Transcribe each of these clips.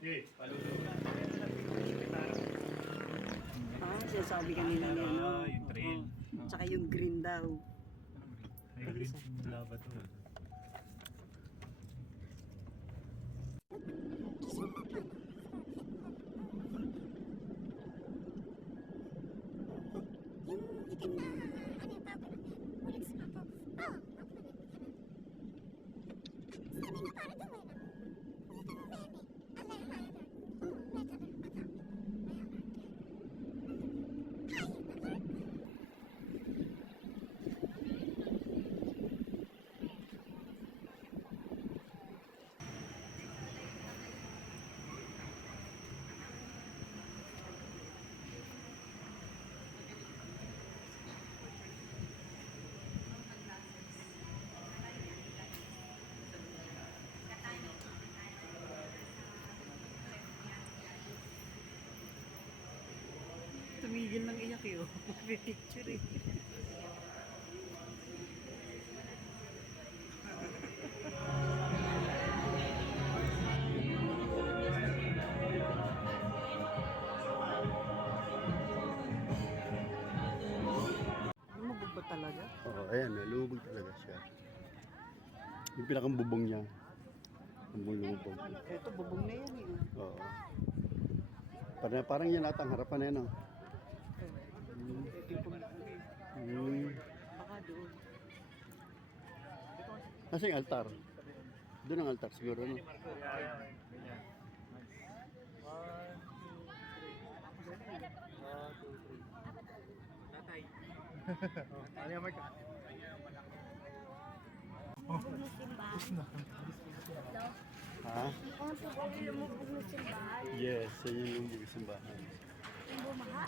Ah, sinasabi kanina niya, no? Yung trail. Oo. Tsaka yung green daw. Green lava to. Yung itim na, ano yung tawag na? Ulit sa mga sabi na para doon na. Maybe. Alay, alert. Red alert. May alert. High alert. Tumigil ng iyak eh, oh. May picture eh. Lumubog ba talaga? Oo, ayan, lumubog talaga siya. Yung pinakang bubong niya. Lumubog. Ito, bubong na yan eh. Oo. Parang yan ata ang harapan na yan, no? Ito yung bubong. Baka doon. Nasa yung altar? Doon ang altar siguro, no? Tatay. Ano yung marka? Lumubog ng simbahan. Ha? Ang tubog lumubog ng simbahan. Yes, yan yung lumubog sa simbahan. Yung bumaha.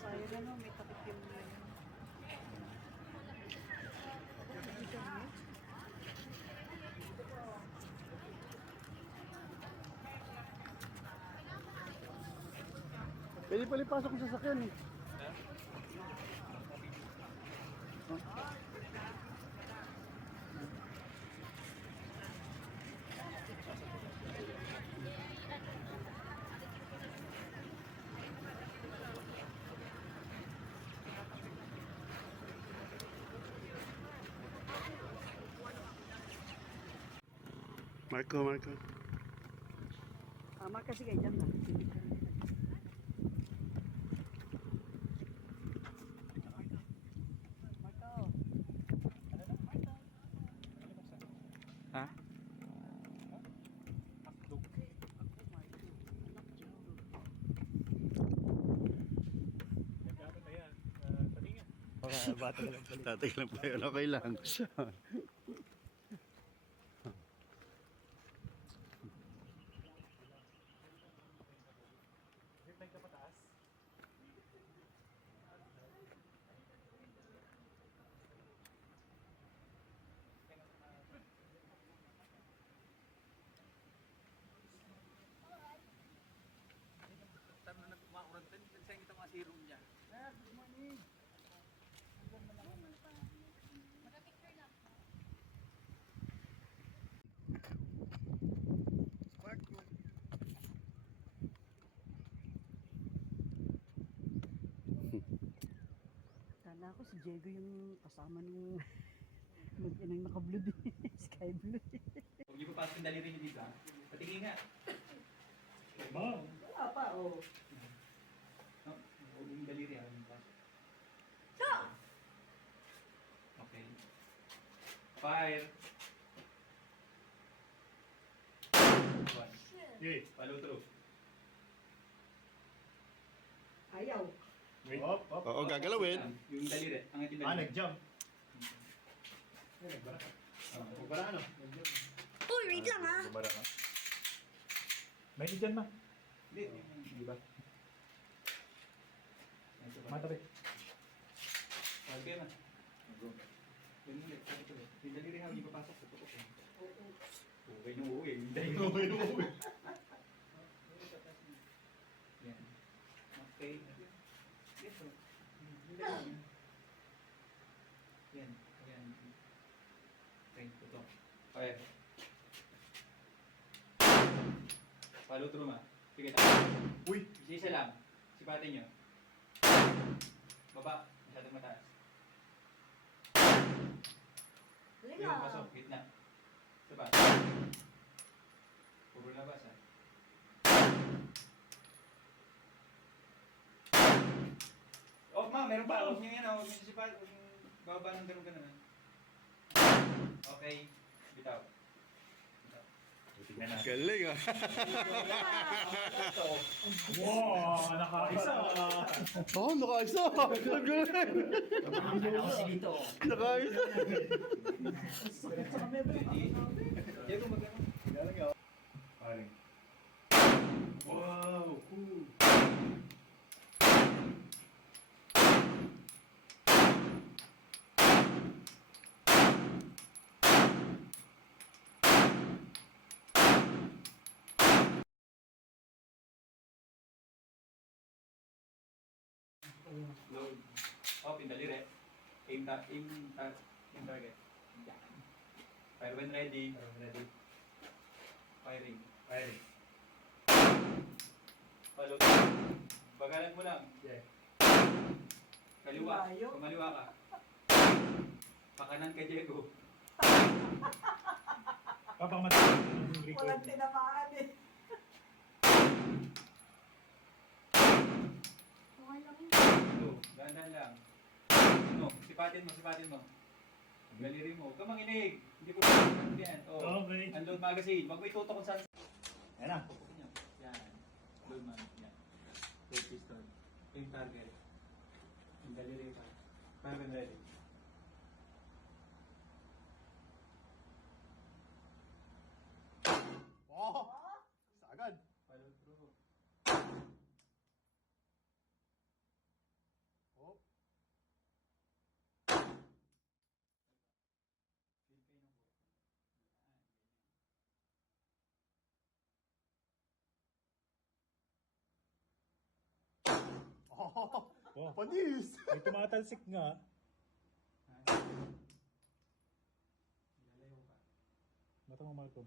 Sayang ano, may takip yung Pwede pala ipasok sa sasakyan eh. Marco. Tama kasi kayo dyan na. Ha? Bata lang pala. Tatay lang pa yun. Okay lang. Tama na kumakuran din. Saan kita mga serum niya? Good morning. Kala ko si Diego yung kasama nung mag-inang naka-blue din. Sky blue. Huwag niyo pa pasok yung daliri niyo dito. Patingin nga. Wala pa, oh. No? Huwag yung daliri ha. Okay. Fire. One. Follow through. Ayaw. Oo, gagalawin. Yung daliri. Ang ating daliri. Nag-jump. Nagbara ka. Nagbara ano? Uy, wait lang ha. Nagbara ka. May dyan ma. Hindi. Di ba? Matabi. Okay na. Ganun ulit. Sakit ulit. Yung daliri ha. Hindi papasok sa tuko. Okay nung uuwi. Yung daliri. Yan. Okay. Yes, bro. Yan. Yan. Okay, tutok. Okay. Follow through ma. Sige, tayo. Uy! Isa lang. Sipatin nyo. Baba. Masyadong mataas. Ayun, pasok. Gitna. Saba. Puro labas ha. Oh, ma, meron pa. Huwag niyo yan. Huwag niyo sipat. Huwag niyo bababa ng ganun-ganun. Okay. Bitaw. Tignan natin. Galing ah. Wow! Nakaisa! Oh, nakaisa. Ang galing. Nakaisa. Diego, magano? Paring. Wow, cool. Load. Oh, pindalire. Aim target. Fire when ready. Firing. Follow. Bagalan mo lang. Yeah. Kaliwa. Layo. Kumaliwa ka. Pakanan ka, Diego. Papamatay ng record. tinamaan eh. Wala yun. So, dahan-dahan lang. No, sipatin mo. Galiri mo. Huwag ka manginig. Hindi ko yan. Oh. Okay. Unload magazine. Wag mo itutok kung saan. Ayan na. Pupukin niyo. Yan. Load man. Yan. Load pistol. Aim target. Yung galiri ka. Fire when ready. Oh, sagad. Follow through. Oh. Feel pain ng buhok. Oh, Oh, panis. may tumatalsik nga. Ilalayo ka. Mata mo, Marco.